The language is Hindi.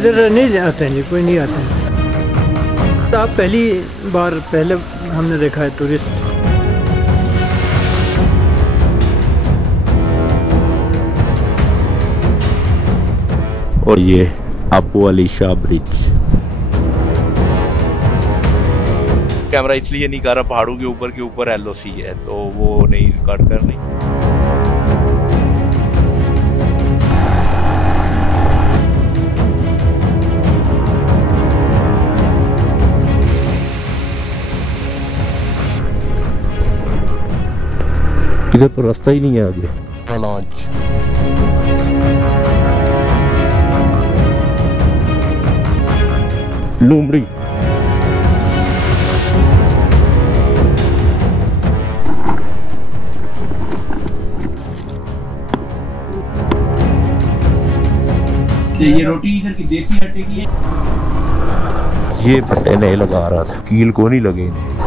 इधर नहीं आते हैं जी, कोई नहीं आते हैं। तो आप पहले हमने देखा है टूरिस्ट। और ये अबू अली शाह ब्रिज। कैमरा इसलिए नहीं कर रहा, पहाड़ों के ऊपर LOC है तो वो नहीं रिकॉर्ड कर नहीं। इधर तो रास्ता ही नहीं है आगे। लॉन्च लूमड़ी। ये रोटी इधर की देसी आटे की है। ये भट्टे नहीं लगा रहा था, कील को नहीं लगे इन्हें।